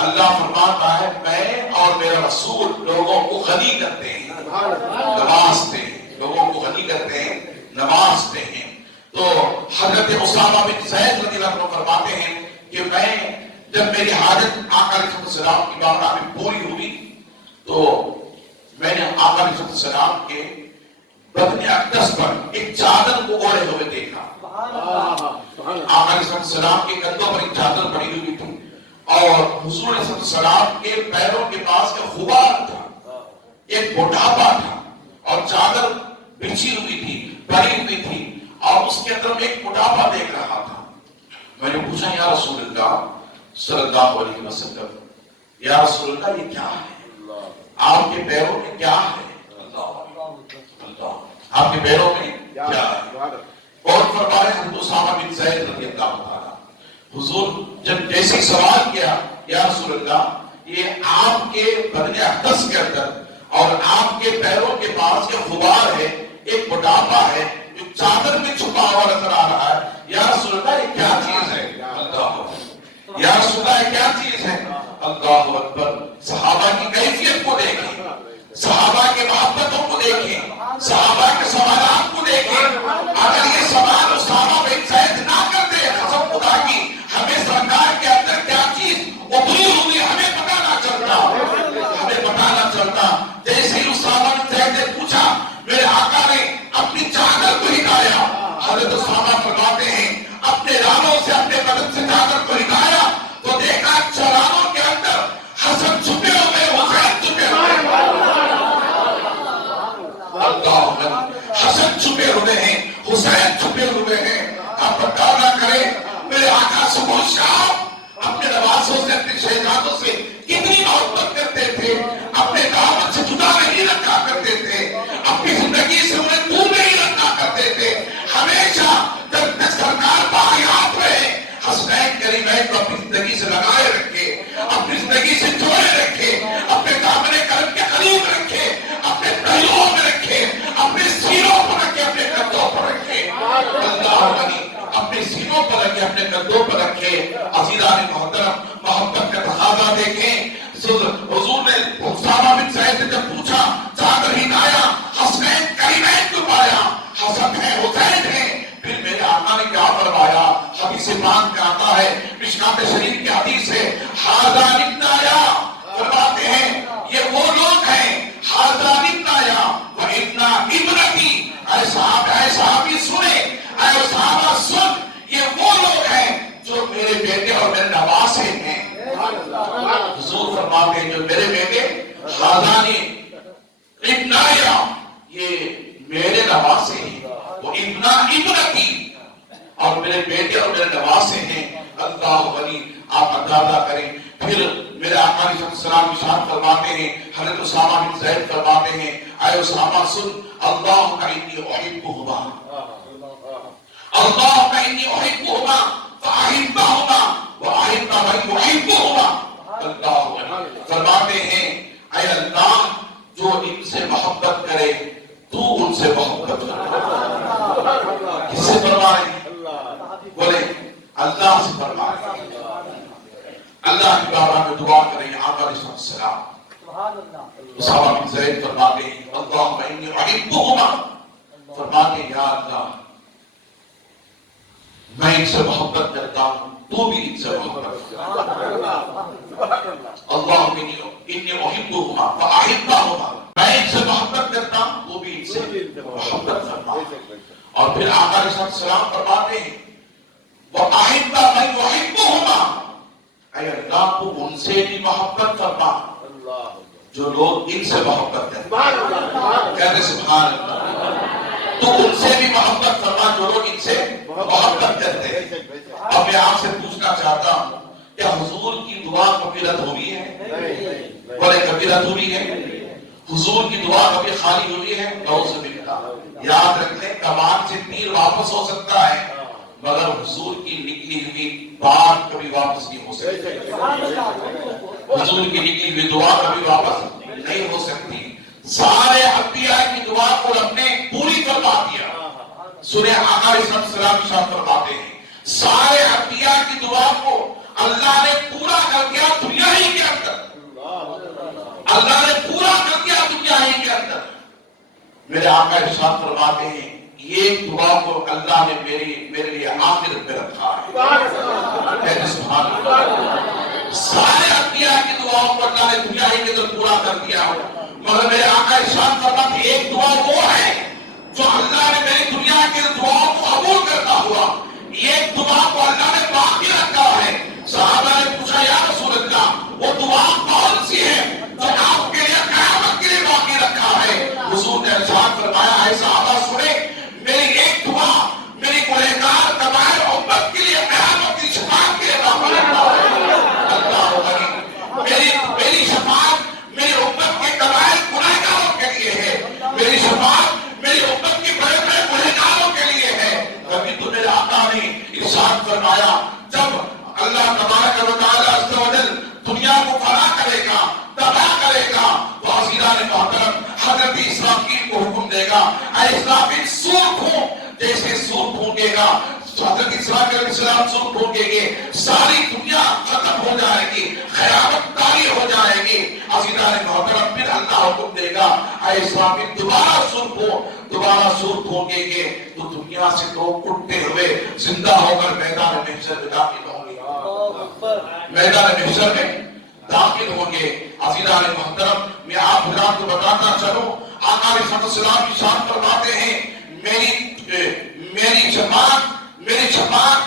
اللہ فرماتا ہے میں اور میرا رسول لوگوں کو غنی کرتے ہیں، نوازتے ہیں، لوگوں کو غنی کرتے ہیں، نوازتے ہیں۔ تو حضرت اسامہ بن زید رضی اللہ عنہ فرماتے ہیں کہ میں جب میری حاجت آقا علیہ السلام کی بارگاہ میں پوری ہوئی تو میں نے آقا علیہ السلام کے بدن اقدس پر ایک چادر کو اوڑھے ہوئے دیکھا، آقا علیہ السلام کے کندھوں پر ایک چادر پڑی ہوئی تھی اور حضور علیہ السلام کے پیروں کے پاس ایک غبار تھا، ایک بڑھاپا تھا اور چادر بچھی ہوئی تھی، پڑی ہوئی تھی اور اس کے اندر میں ایک بڑھاپا دیکھ رہا تھا۔ میں نے پوچھا یا رسول اللہ صلی اللہ علیہ وسلم، یا رسول اللہ یہ کیا ہے، آپ کے پیروں میں کیا ہے، اللہ آپ کے پیروں میں کیا ہے؟ اور فرمائے حضرت اسامہ بن زید رضی اللہ تعالیٰ حضور جب جیسے سوال کیا یا رسول اللہ یہ آپ کے بدن اقدس کے اندر اور آپ کے پیروں کے پاس یہ غبار ہے، ایک بڑھاپا ہے جو چادر میں چھپا ہوا نظر آ رہا ہے، یا رسول اللہ یہ کیا چیز ہے، اللہ یا رسول اللہ یہ کیا چیز ہے، اللہ اکبر۔ صحابہ کی کیفیت کو دیکھیں، صحابہ کے محبتوں کو دیکھیں، صحابہ کے سوالات کو دیکھیں۔ اگر یہ سوال اسامہ بن زید نہ کرتے قسم خدا کی ہمیں سرکار کے اندر کیا چیز ابھری ہوئی ہمیں پتہ نہ چلتا، ہمیں پتہ نہ چلتا۔ جیسے ہی اسامہ بن زید نے پوچھا میرے آقا نے اپنی چادر کو ہٹایا، حضرت اسامہ فرماتے ہیں اپنے رانوں سے اپنے بدن سے چادر کو ہٹایا تو دیکھا چرانوں کے اندر حسن چھپے ہوئے، حسین چھپے ہوئے، بیٹھے ہوئے ہیں، آپ تقاضا کریں میرے آقا صبح و شام اپنے نوازوں سے، اپنے شہزادوں سے کتنی محبت کرتے تھے، اپنے دعوت سے جدا نہیں رکھا کرتے تھے، اپنی زندگی سے انہیں دور نہیں رکھا کرتے تھے. ہمیشہ جب تک سرکار باحیات رہے حسنین کریمین کو اپنی زندگی سے لگائے رکھے، اپنی زندگی سے جوڑے رکھے، اپنے دامن کرم کے قریب رکھے، اپنے پہلوؤں میں رکھے، اپنے سینوں پر رکھے، اپنے کندھوں پر رکھے. اللہ غنی اپنے سینوں پر رکھے، اپنے کندھوں پر رکھے. عزیزان محترم محبت کا تقاضا دیکھیں. حضور نے اسامہ بن زید سے جب پوچھا چادر ہی لایا، حسنین کریمین کو پایا، حسن ہے حسین ہے. پھر میرے آقا نے کیا فرمایا؟ حدیث پاک میں آتا ہے، مشکات شریف کی حدیث ہے، ھذا ابن آیا، فرماتے ہیں یہ وہ لوگ ہیں، ھذا ابن آیا وابن ابنتی. اے صحابی سنے، اے صحابہ سن، یہ وہ لوگ ہیں جو میرے بیٹے اور میرے نواسے ہیں. حضور فرماتے ہیں جو میرے بیٹے ھذانی ابن آیا، یہ میرے نواسے ہیں، وہ ابن ابنتی، اور میرے بیٹے اور میرے نواسے ہیں. اللہ غنی آپ اندازہ کریں. پھر میرے آقا علیہ السلام ارشاد فرماتے ہیں، حضرت اسامہ بن زید فرماتے ہیں اے اسامہ سن، اللہ کا انی احبہما، اللہ کا انی احبہما فاحبہما واحب من یحبہما. اللہ غنی فرماتے ہیں اے اللہ جو ان سے محبت کرے تو ان سے محبت کرے. کس سے فرمائے؟ بولے اللہ سے فرمائے. اللہ کی بارگاہ میں دعا کریں. آقا علیہ السلام اسامہ بن زید فرماتے ہیں اللہم انی احبہما، فرماتے ہیں یا اللہ میں ان سے محبت کرتا ہوں، تو بھی ان سے محبت کر. اللہم انی احبہما فاحبہما، میں ان سے محبت کرتا ہوں، تو بھی ان سے محبت کرتا. اور پھر آقا علیہ السلام فرماتے ہیں وَأَحِبَّ مَنْ يُحِبُّهُمَا، اے اللہ کو ان سے بھی محبت کرنا جو لوگ ان سے محبت کرتے ہیں. کہتے سبحان اللہ. تو ان سے بھی محبت کرنا جو لوگ ان سے محبت کرتے ہیں. اب میں آپ سے پوچھنا چاہتا ہوں کیا حضور کی دعا کبھی رد ہوئی ہے؟ بولے کبھی رد ہوئی ہے؟ حضور کی دعا کبھی خالی ہوئی ہے؟ نعوذ باللہ. یاد رکھ لیں کمان سے تیر واپس ہو سکتا ہے مگر حضور کی نکلی ہوئی بات کبھی واپس نہیں ہو سکتی. حضور کی نکلی ہوئی دعا کبھی واپس نہیں ہو سکتی. سارے انبیاء کی دعا کو رب نے پوری فرما دیا. سورہ آقا علیہ السلام ارشاد فرماتے ہیں سارے انبیاء کی دعا کو اللہ نے پورا کر دیا دنیا ہی کے اندر. اللہ نے پورا کر دیا دنیا ہی کے اندر. میرے آقا ارشاد فرماتے ہیں یہ دعا کو اللہ نے میرے لیے آخرت میں رکھا ہے. کہتے سبحان اللہ. سارے انبیاء کی دعاؤں کو اللہ نے دنیا ہی کے اندر پورا کر دیا مگر میرے آقا ارشاد فرماتے ہیں ایک دعا وہ ہے جو اللہ نے میری دنیا کے دعاؤں کو قبول کرتا ہوا ایک دعا کو اللہ نے باقی رکھا ہے. صحابہ نے پوچھا یا رسول اللہ وہ دعا کون سی ہے جو آپ کے لیے قیامت کے لیے باقی رکھا ہے؟ حضور نے ارشاد فرمایا ہے صحابہ سنے میری ایک دعا میری گنہگار کبائر امت کے لیے قیامت کی شفاعت کے لیے باقی رکھا ہے. اللہ اکبر. میری شفاعت میری امت کے کبائر گنہگاروں کے لیے ہے. میری شفاعت میری امت کے بڑے بڑے گنہگاروں کے لیے ہے. کبھی تو میرے آقا نے ارشاد فرمایا جب اللہ تبارک و تعالی عز و جل دنیا کو فنا کرے گا تباہ کرے گا تو عزیزان محترم حضرت اسرافیل کو حکم دے گا اے اسرافیل سور پھونک. جیسے سور پھونکے گا حضرت اسرافیل علیہ السلام سور پھونکیں گے ساری دنیا ختم ہو جائے گی قیامت طاری ہو جائے گی. عزیزان محترم پھر اللہ حکم دے گا اے اسرافیل دوبارہ سور پھونکیں گے تو دنیا سے لوگ اٹھتے ہوئے زندہ ہو کر میدان محشر میں داخل ہوں گے. میدان محشر میں داخل ہوں گے. عزیزان محترم میں آپ حضرات کو بتاتا چلوں آقا علیہ السلام کی شان فرماتے ہیں میری شفاعت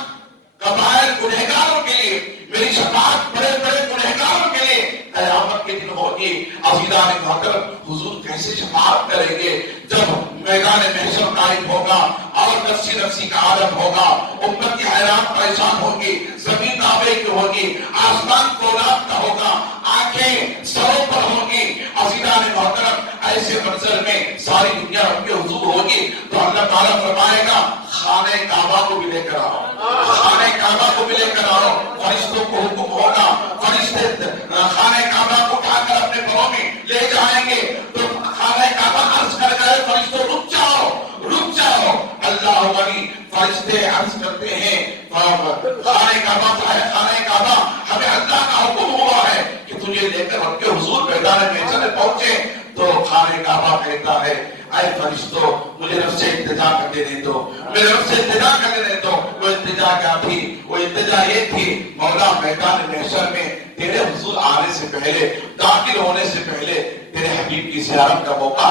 کبائر گنہگاروں کے لیے میری شفاعت بڑے بڑے گنہگاروں کے لیے قیامت کے دن ہوگی. عزیزان محترم حضور کیسے شفاعت کریں گے جب میدان محشر قائم ہوگا اور نفسی نفسی کا عالم ہوگا، امت کی حیران پریشان ہوگی، زمین تابع کی ہوگی، آسمان فولاد کا ہوگا، آنکھیں سروں پر ہوگی. عزیزان محترم ایسے منظر میں ساری دنیا رب کے حضور ہوگی تو اللہ تعالیٰ فرمائے گا خانہ کعبہ کو بھی لے کر آؤ، خانہ کعبہ کو بھی لے کر آؤ. فرشتوں کو حکم ہوگا، فرشتے خانہ کعبہ کو اٹھا کر اپنے پروں میں لے جائیں گے تو خانہ کعبہ عرض کر گئے فرشتوں رک جاؤ رک جاؤ. اللہ ولی فرشتے عرض کرتے ہیں خانہ کعبہ خانہ کعبہ ہمیں اللہ کا حکم ہوا ہے کہ تجھے لے کر رب کے حضور میدان محشر میں پہنچے. تو خانہ کعبہ کہتا ہے اے فرشتوں مجھے رب سے التجا کر دینے دو، میرے رب سے التجا کر دینے دو. وہ التجا کیا تھی؟ وہ التجا یہ تھی مولا میدان محشر میں تیرے حضور آنے سے پہلے، داخل ہونے سے پہلے تیرے حبیب کی زیارت کا موقع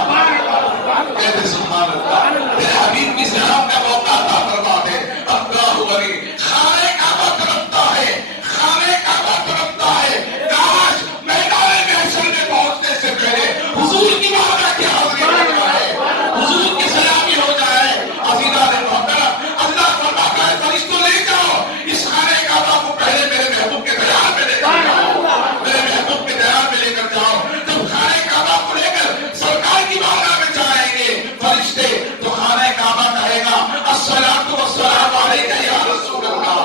کہتے سبحان اللہ، تیرے حبیب کی زیارت کا موقع عطا فرما دے. اللہ ولی خانہ کعبہ تڑپتا ہے، خانہ کعبہ تڑپتا ہے. کاش میدان محشر میں پہنچنے سے پہلے حضور کی بارگاہ کی حاضری ہو جائے، حضور کی سلامی ہو جائے. عزیزان محترم اللہ فرماتا ہے فرشتوں لے جاؤ اس خانہ کعبہ کو پہلے میرے محبوب کے دیار میں لے کر جاؤ، میرے محبوب کے دیار میں لے کر جاؤ. جب خانہ کعبہ کو لے کر سرکار کی بارگاہ میں جائیں گے فرشتے تو خانہ کعبہ کہے گا الصلاۃ والسلام علیک یا رسول اللہ،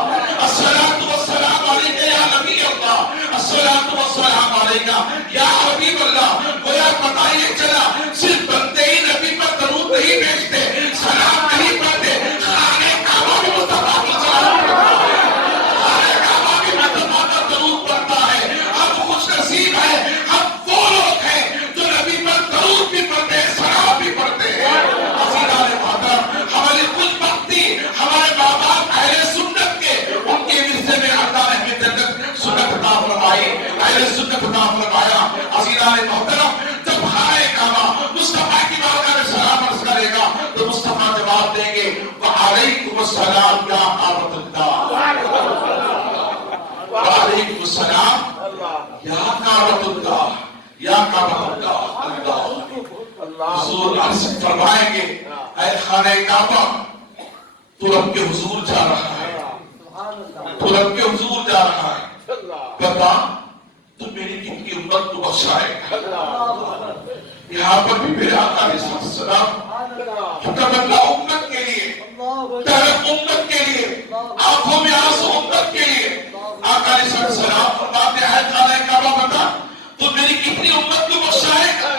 الصلاۃ والسلام علیک یا نبی اللہ، الصلاۃ والسلام علیک یا حبیب اللہ. گویا پتہ یہ چلا صرف بندے ہی نبی پر درود نہیں بھیجتے، سلام نہیں پڑھتے، خانہ کعبہ بھی مصطفیٰ کی سلام پڑھتا ہے، خانہ کعبہ بھی مصطفیٰ کا درود پڑھتا ہے. ہم خوش نصیب ہیں، ہم وہ لوگ ہیں جو نبی پر درود بھی پڑھتے ہیں، سلام بھی پڑھتے ہیں. عزیزان محترم ہماری خوش بختی ہمارے ماں باپ اہل سنت کے، ان کے ورثے میں اللہ نے ہمیں جنت سنت عطا فرمائی، اہل سنت عطا فرمایا. عزیزان محترم جب خانہ کعبہ مصطفیٰ کی بارگاہ میں سلام عرض کرے گا تو مصطفیٰ جواب دیں گے وعلیکم السلام یا کعبۃ اللہ، وعلیکم السلام یا کعبۃ اللہ، یا کعبۃ اللہ. حضور عرض فرمائیں گے اے خانہ کعبہ تو رب کے حضور جا رہا ہے، تو رب کے حضور جا رہا ہے، بتا تو میری کتنی امت کو بخشائے گا. یہاں پر بھی میرے آقا علیہ السلام تمنا امت کے لیے، طرف امت کے لیے، آنکھوں میں آنسو امت کے لیے. آقا علیہ السلام فرماتے ہیں خانہ کعبہ بتا تو میری کتنی امت کو بخشائے گا.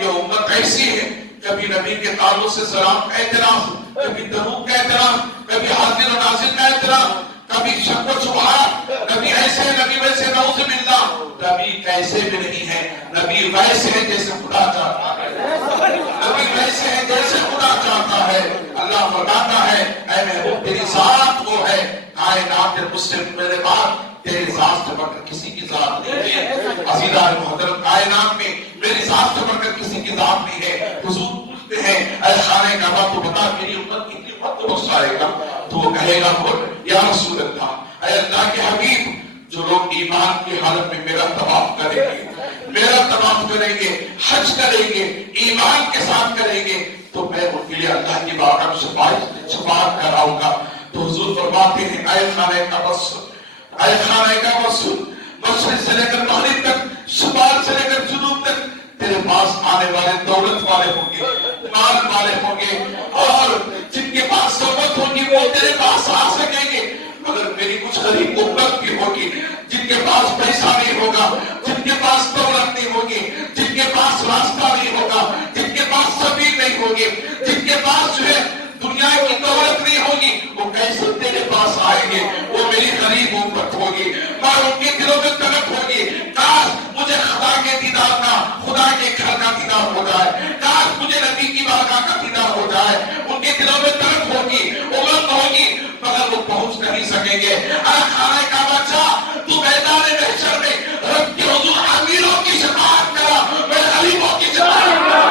یہ امت ایسی ہے کبھی نبی کے تعلق سے سلام کا احترام، کبھی درود کا احترام، کبھی حاضر و ناظر کا احترام، کبھی شک و شبہات، نبی ایسے نبی ویسے، نعوذ باللہ. نبی کیسے بھی نہیں ہے، نبی ویسے ہے جیسے خدا چاہتا ہے، نبی ویسے ہے جیسے خدا چاہتا ہے. اللہ فرماتا ہے اے محبوب تیری ذات وہ ہے کائنات مجھ سے میرے بعد تیری ذات سے بڑھ کر کسی کی ذات نہیں ہے. عزیزان محترم کائنات میں میری ذات سے بڑھ کر کسی کی ذات نہیں ہے. حضور پوچھتے ہیں اے خانہ کعبہ تو بتا میری امت کتنی امت کو بخشائے گا. تو وہ کہے گا یا رسول اللہ، اے اللہ کے حبیب جو لوگ ایمان کی حالت میں میرا طواف کریں گے، میرا طواف کریں گے، حج کریں گے، ایمان کے ساتھ کریں گے تو میں ان کے لیے اللہ کی بارگاہ میں شفاعت کراؤں گا. تو حضور فرماتے ہیں اے خانہ کعبہ اے خانہ کعبہ مشرق سے لے کر مغرب تک، شمال سے لے کر جنوب تک تیرے پاس آنے والے دولت والے ہوں گے، مال والے ہوں گے، اور جن کے پاس دولت ہوگی وہ تیرے پاس آ سکیں گے. مگر میری کچھ غریب امت بھی ہوگی جن کے پاس پیسہ نہیں ہوگا، جن کے پاس دولت نہیں ہوگی، جن کے پاس راستہ نہیں ہوگا، جن کے پاس زمین نہیں ہوگی، جن کے پاس جو ہے دنیا کی دولت نہیں ہوگی، وہ کیسے تیرے پاس آئیں گے؟ وہ میری غریب امت ہوگی، اور ان کے دلوں میں طلب ہوگی کاش مجھے خدا کے دیدار کا، خدا کے گھر کا دیدار ہو جائے، کاش مجھے نبی کی بارگاہ کا دیدار ہو جائے. ان کے دلوں میں طلب ہوگی، امت ہوگی، مگر وہ پہنچ نہیں سکیں گے. اے خانہ کعبہ جا تو میدان محشر میں رب کے حضور امیروں کی شفاعت کرا، میں غریبوں کی شفاعت کرا.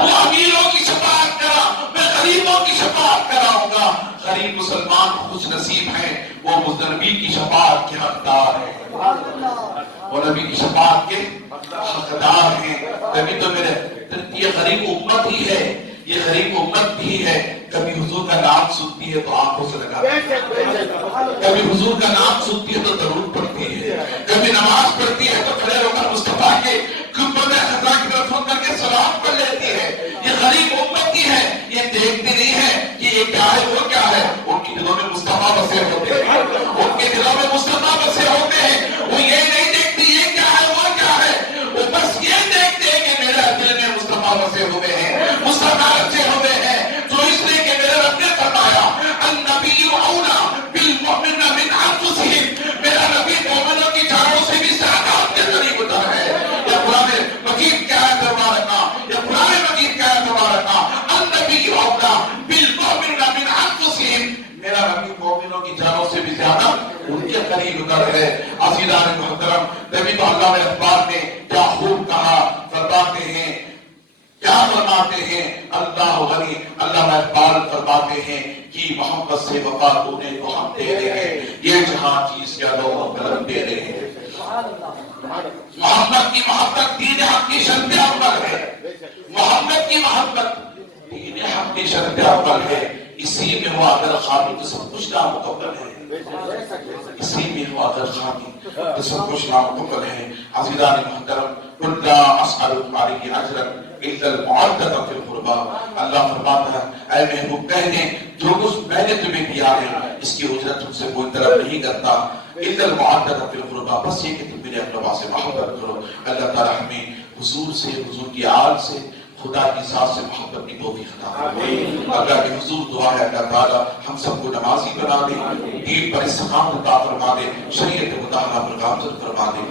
تو امیروں کی شفاعت کرا، میں غریبوں کی شفاعت کراؤں گا. غریب مسلمان خوش نصیب ہیں، وہ نبی کی شفاعت کے حقدار ہیں، وہ نبی کی شفاعت کے حقدار ہیں. تبھی تو میرے یہ غریب امت ہی ہے, یہ غریب امت بھی ہے. کبھی حضور کا نام سنتی ہے تو آنکھوں سے لگا, کبھی حضور کا نام سنتی ہے تو درود پڑھتی ہے, کبھی نماز پڑھتی ہے تو کھڑے ہو کر مصطفیٰ کے گنبد خضرا کی طرف ہو کر کے سلام پڑھ لیتی ہے. یہ غریب امت ہی ہے, یہ دیکھتی نہیں ہے کہ یہ کیا ہے وہ کیا ہے. ان کے دلوں میں مصطفیٰ بسے ہوتے ہیں, ان کے دلوں میں مصطفیٰ بسے ہوتے ہیں. وہ یہ نہیں دیکھتی یہ کیا ہے وہ کیا ہے, وہ بس یہ دیکھتے ہیں کہ میرے دل میں مصطفیٰ بسے ہوئے ہیں, مصطفیٰ بسے ہوئے ہیں. تو اس لیے کہ میرے رب نے فرمایا النبی اولا بالمؤمنین من انفسہم, میرا نبی مومنوں کی جانوں سے بھی زیادہ ان کے قریب اتر ہے. یہ قرآن مجید کیا ہے تبارکہ, یہ قرآن مجید کیا ہے تبارکہ, النبی اولا بالمؤمنین من انفسہم, میرا نبی مومنوں کی جانوں سے بھی زیادہ ان کے قریب اتر ہے. عزیزان محترم, نبی تو اللہ نے اخبار میں کیا خوب کہا, فرماتے ہیں کیا فرماتے ہیں, اللہ غنی, اللہ اقبال فرماتے ہیں کہ محبت سے وفا تونے تو ہم دے رہے ہیں, یہ جہاں چیز کیا لو قلم دے رہے ہیں. محمد کی محبت دین حق کی شرط اول ہے, محمد کی محبت دین حق کی شرط اول ہے. اسی میں وہ اگر خامی تو سب کچھ نامکمل ہے, اسی میں وہ اگر خامی تو سب کچھ نامکمل ہے. عزیزان محترم, قل لا اسألکم علیہ اجرا الا المودۃ فی القربی, اللہ فرماتا ہے اے محبوب کہہ دیں جو کچھ میں نے تمہیں دیا ہے اس کی اجرت تم سے کوئی طلب نہیں کرتا, الا المودۃ فی القربی, بس یہ کہ تم میرے اقربا سے محبت کرو. اللہ تعالی ہمیں حضور سے, حضور کی آل سے, خدا کی ذات سے محبت کی توفیق عطا فرمائے. اللہ کے حضور دعا ہے اللہ تعالی ہم سب کو نمازی بنا دے, دین پر استقامت عطا فرما دے, شریعت مطالعہ پر گامزن فرما دے.